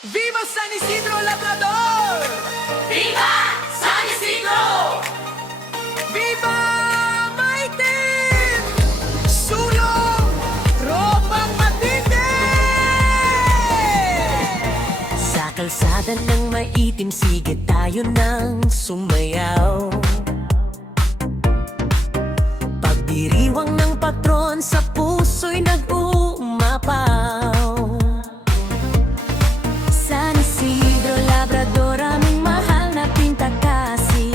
Viva San Isidro Labrador! Viva San Isidro! Viva Maitim! Sulong! Tropang matindi! Sa kalsada ng maitim, sige tayo nang sumayaw. Pagdiriwang ng patron, sa puso'y nag-uumapaw. San Isidro Labrador, aming mahal na pintakasi.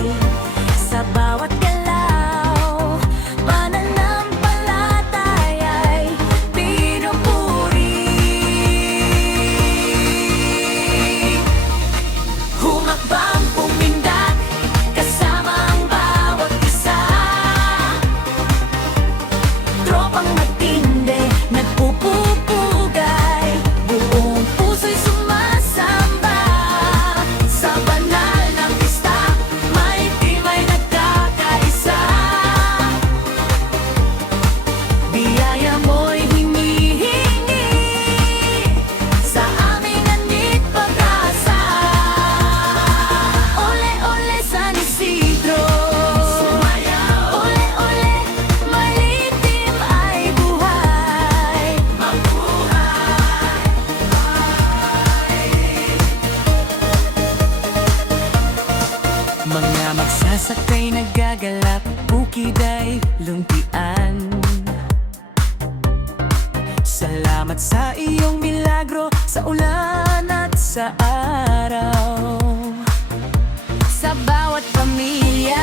Sa bawat galaw, pananampalataya'y pinupuri. Humakbang pumindak, kasama ang bawat isa. Tropang matindi, nagpupupugay, buong puso'y sumasamba. Sa banal ng pista, maitim ay nagkakaisa. Biyaya mo'y hinihingi sa aming anit pag-asa. Ole, ole, San Isidro, sumayaw. Ole, ole, maitim ay buhay. Mga magsasakay nagagalak, bukid ay luntian. Salamat sa iyong milagro, sa ulan at sa araw. Sa bawat pamilya,